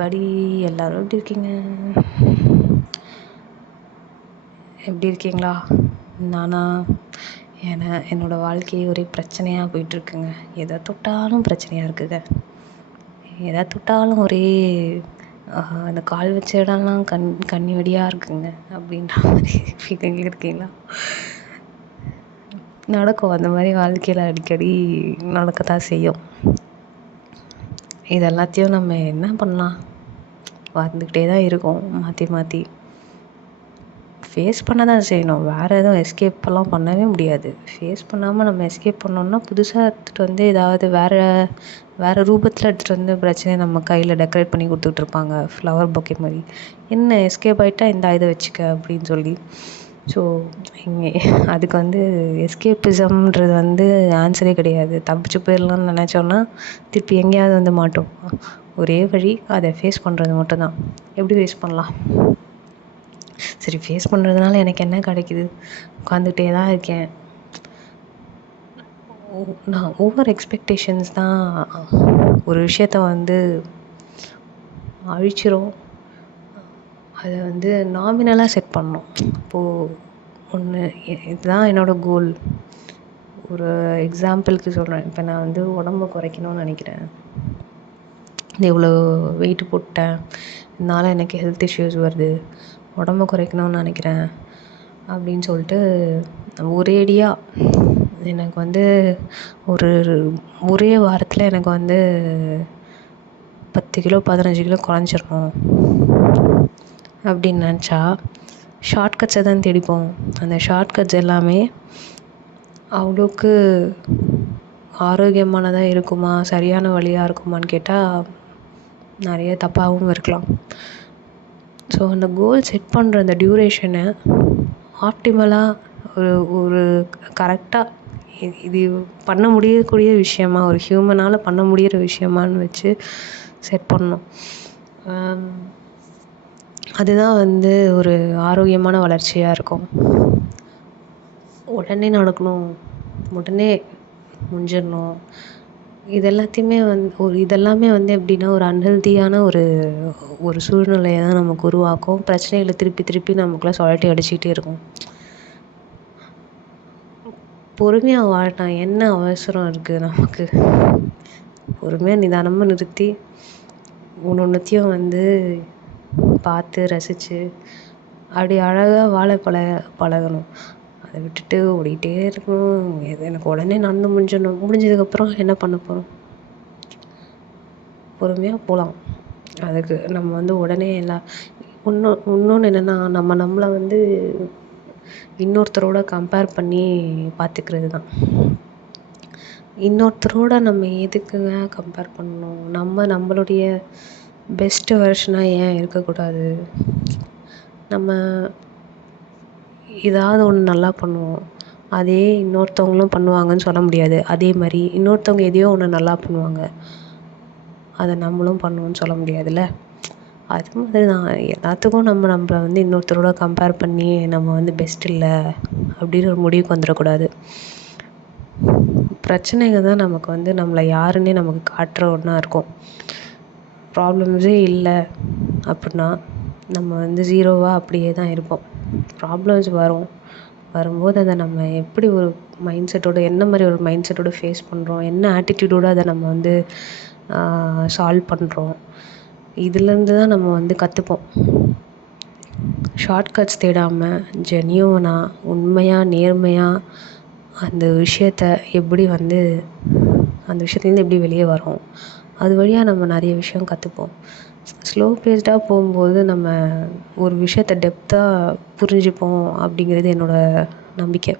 படி எல்லாரும் எப்படி இருக்கீங்க? எப்படி இருக்கீங்களா? நானா என்னோடய வாழ்க்கையே ஒரே பிரச்சனையாக போயிட்டுருக்குங்க. எதை தொட்டாலும் பிரச்சனையாக இருக்குங்க. எதை தொட்டாலும் ஒரே அந்த கால் வச்ச இடம்லாம் கண்ணி வெடியாக இருக்குங்க அப்படின்ற மாதிரி ஃபீலிங் இருக்கீங்களா? நடக்கும், அந்த மாதிரி வாழ்க்கையில் அடிக்கடி நடக்கத்தான் செய்யும். இது எல்லாத்தையும் நம்ம என்ன பண்ணலாம்? வந்துக்கிட்டே தான் இருக்கும், மாற்றி மாற்றி ஃபேஸ் பண்ண தான் செய்யணும். வேறு எதுவும் எஸ்கேப்பெல்லாம் பண்ணவே முடியாது. ஃபேஸ் பண்ணாமல் நம்ம எஸ்கேப் பண்ணோம்னா புதுசாக எடுத்துகிட்டு வந்து ஏதாவது வேறு ரூபத்தில் எடுத்துகிட்டு வந்து பிரச்சனையை நம்ம கையில் டெக்கரேட் பண்ணி கொடுத்துட்ருப்பாங்க, ஃப்ளவர் பொக்கே மாதிரி. என்ன எஸ்கேப் ஆகிட்டா இந்த இதை வச்சுக்க அப்படின்னு சொல்லி. ஸோ இங்கே அதுக்கு வந்து எஸ்கேப்பிசம்ன்றது வந்து ஆன்சரே கிடையாது. தப்பிச்சு போயிடலான்னு நினச்சோன்னா திருப்பி எங்கேயாவது வந்து மாட்டோம். ஒரே வழி அதை ஃபேஸ் பண்ணுறது மட்டும்தான். எப்படி ஃபேஸ் பண்ணலாம்? சரி, ஃபேஸ் பண்ணுறதுனால எனக்கு என்ன கிடைக்குது? உட்காந்துக்கிட்டே தான் இருக்கேன். நான் ஓவர் எக்ஸ்பெக்டேஷன்ஸ் தான் ஒரு விஷயத்த வந்து அழிச்சிரும். அதை வந்து நாமினலாக செட் பண்ணணும். இப்போது ஒன்று, இதுதான் என்னோடய கோல். ஒரு எக்ஸாம்பிளுக்கு சொல்கிறேன். இப்போ நான் வந்து உடம்பை குறைக்கணும்னு நினைக்கிறேன். இவ்வளோ வெயிட்டு போட்டேன், இதனால் எனக்கு ஹெல்த் இஷ்யூஸ் வருது, உடம்பை குறைக்கணும்னு நினைக்கிறேன் அப்படின்னு சொல்லிட்டு ஒரேடியாக எனக்கு வந்து ஒரே வாரத்தில் எனக்கு வந்து 10 கிலோ 15 கிலோ குறைஞ்சிடணும் அப்படின்னு நினச்சா ஷார்ட்கட்ஸை தான் தேடிப்போம். அந்த ஷார்ட்கட்ஸ் எல்லாமே அவ்வளோக்கு ஆரோக்கியமானதாக இருக்குமா, சரியான வழியாக இருக்குமான்னு கேட்டால் நிறைய தப்பாகவும் இருக்கலாம். ஸோ அந்த கோல் செட் பண்ணுற அந்த டியூரேஷனை ஆப்டிமலாக ஒரு கரெக்டாக இது பண்ண முடியக்கூடிய விஷயமா, ஒரு ஹியூமனால் பண்ண முடிகிற விஷயமானு வச்சு செட் பண்ணணும். அதுதான் வந்து ஒரு ஆரோக்கியமான வளர்ச்சியாக இருக்கும். உடனே நடக்கணும், உடனே முடிஞ்சிடணும், இதெல்லாமே வந்து எப்படின்னா ஒரு அன்ஹெல்தியான ஒரு சூழ்நிலையை தான் நமக்கு உருவாக்கும். பிரச்சனைகளை திருப்பி திருப்பி நமக்குள்ளே சுழட்டி அடிச்சுக்கிட்டே இருக்கும். பொறுமையாக வாழலாம். என்ன அவசரம் இருக்குது நமக்கு? பொறுமையாக நிதானமாக நிறுத்தி ஒன்றுத்தையும் வந்து பார்த்து ரசித்து அப்படி அழகாக வாழ பழகணும். அதை விட்டுட்டு ஓடிக்கிட்டே இருக்கணும். எனக்கு உடனே நடந்து முடிஞ்சதுக்கப்புறம் என்ன பண்ண போகிறோம்? பொறுமையாக போகலாம். அதுக்கு நம்ம வந்து உடனே இன்னொன்று என்னென்னா, நம்மளை வந்து இன்னொருத்தரோட கம்பேர் பண்ணி பார்த்துக்கிறது தான். இன்னொருத்தரோட நம்ம எதுக்குங்க கம்பேர் பண்ணணும்? நம்மளுடைய பெஸ்ட்டு வெர்ஷனாக ஏன் இருக்கக்கூடாது? நம்ம ஏதாவது ஒன்று நல்லா பண்ணுவோம், அதே இன்னொருத்தவங்களும் பண்ணுவாங்கன்னு சொல்ல முடியாது. அதே மாதிரி இன்னொருத்தவங்க எதையோ ஒன்று நல்லா பண்ணுவாங்க, அதை நம்மளும் பண்ணுவோன்னு சொல்ல முடியாதுல்ல. அது மாதிரி தான் எல்லாத்துக்கும் நம்மளை வந்து இன்னொருத்தரோட கம்பேர் பண்ணி நம்ம வந்து பெஸ்ட் இல்லை அப்படின்னு ஒரு முடிவுக்கு வந்துடக்கூடாது. பிரச்சனைங்க தான் நமக்கு வந்து நம்மளை யாருன்னே நமக்கு காட்டுற ஒன்றா இருக்கும். ப்ராப்ளம்ஸே இல்லை அப்படின்னா நம்ம வந்து ஜீரோவாக அப்படியே தான் இருப்போம். ப்ராப்ளம்ஸ் வரும்போது அதை நம்ம எப்படி ஒரு மைண்ட் செட்டோடு, என்ன மாதிரி ஒரு மைண்ட் செட்டோடு ஃபேஸ் பண்ணுறோம், என்ன ஆட்டிடியூடோடு அதை நம்ம வந்து சால்வ் பண்ணுறோம், இதுலேருந்து தான் நம்ம வந்து கற்றுப்போம். ஷார்ட்கட்ஸ் தேடாமல் ஜென்யூனாக உண்மையாக நேர்மையாக அந்த விஷயத்துலேருந்து எப்படி வெளியே வரோம், அது வழியாக நம்ம நிறைய விஷயம் கற்றுப்போம். ஸ்லோ பேஸ்டாக போகும்போது நம்ம ஒரு விஷயத்தை டெப்த்தாக புரிஞ்சுப்போம் அப்படிங்கிறது என்னோடய நம்பிக்கை.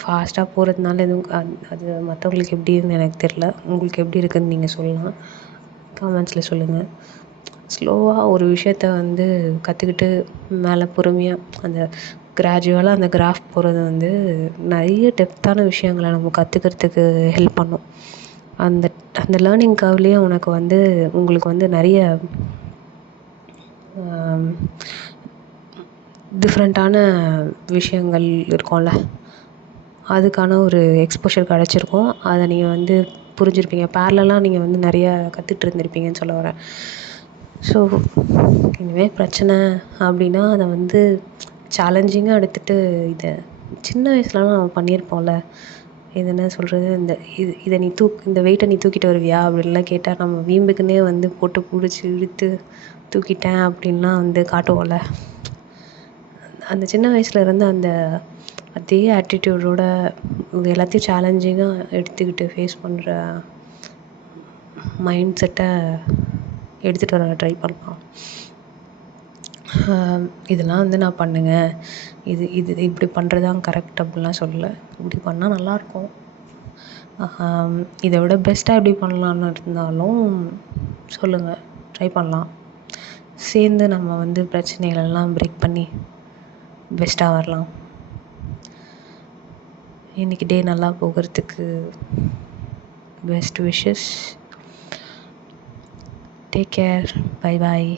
ஃபாஸ்ட்டாக போகிறதுனால எதுவும் அது மற்றவங்களுக்கு எப்படின்னு எனக்கு தெரில. உங்களுக்கு எப்படி இருக்குதுன்னு நீங்கள் சொல்லலாம், கமெண்ட்ஸில் சொல்லுங்கள். ஸ்லோவாக ஒரு விஷயத்த வந்து கற்றுக்கிட்டு மேலே பொறுமையாக அந்த கிராஜுவலாக அந்த கிராஃப் போகிறது வந்து நிறைய டெப்த்தான விஷயங்களை நம்ம கற்றுக்கிறதுக்கு ஹெல்ப் பண்ணும். அந்த லேர்னிங் கர்வ்லேயே உங்களுக்கு வந்து நிறைய டிஃப்ரெண்ட்டான விஷயங்கள் இருக்கும்ல, அதுக்கான ஒரு எக்ஸ்போஷர் கிடச்சிருக்கும். அதை நீங்கள் வந்து புரிஞ்சிருப்பீங்க. பேரலலாக நீங்கள் வந்து நிறைய கற்றுட்டு இருந்திருப்பீங்கன்னு சொல்ல வரேன். ஸோ இனிமேல் பிரச்சனை அப்படின்னா அதை வந்து சேலஞ்சிங்காக எடுத்துகிட்டு இதை சின்ன வயசுலலாம் நம்ம பண்ணியிருப்போம்ல, இது என்ன சொல்கிறது, இதை நீ இந்த வெயிட்டை நீ தூக்கிட்டு வருவியா அப்படின்லாம் கேட்டால் நம்ம வீம்புக்குன்னே வந்து போட்டு பிடிச்சி இழுத்து தூக்கிட்டேன் அப்படின்லாம் வந்து காட்டுவோம்ல. அந்த சின்ன வயசில் இருந்து அதே ஆட்டிடியூடோட எல்லாத்தையும் சேலஞ்சிங்காக எடுத்துக்கிட்டு ஃபேஸ் பண்ணுற மைண்ட் செட்டை எடுத்துகிட்டு வர ட்ரை பண்ணலாம். இதெல்லாம் வந்து நான் பண்ணுங்க, இது இப்படி பண்ணுறது தான் கரெக்ட் அப்படிலாம் சொல்லலை. இப்படி பண்ணால் நல்லாயிருக்கும். இதை விட பெஸ்ட்டாக எப்படி பண்ணலான்னு இருந்தாலும் சொல்லுங்கள், ட்ரை பண்ணலாம். சேர்ந்து நம்ம வந்து பிரச்சனைகளெல்லாம் பிரேக் பண்ணி பெஸ்ட்டாக வரலாம். இன்றைக்கி டே நல்லா போகிறதுக்கு best wishes. Take care. Bye bye.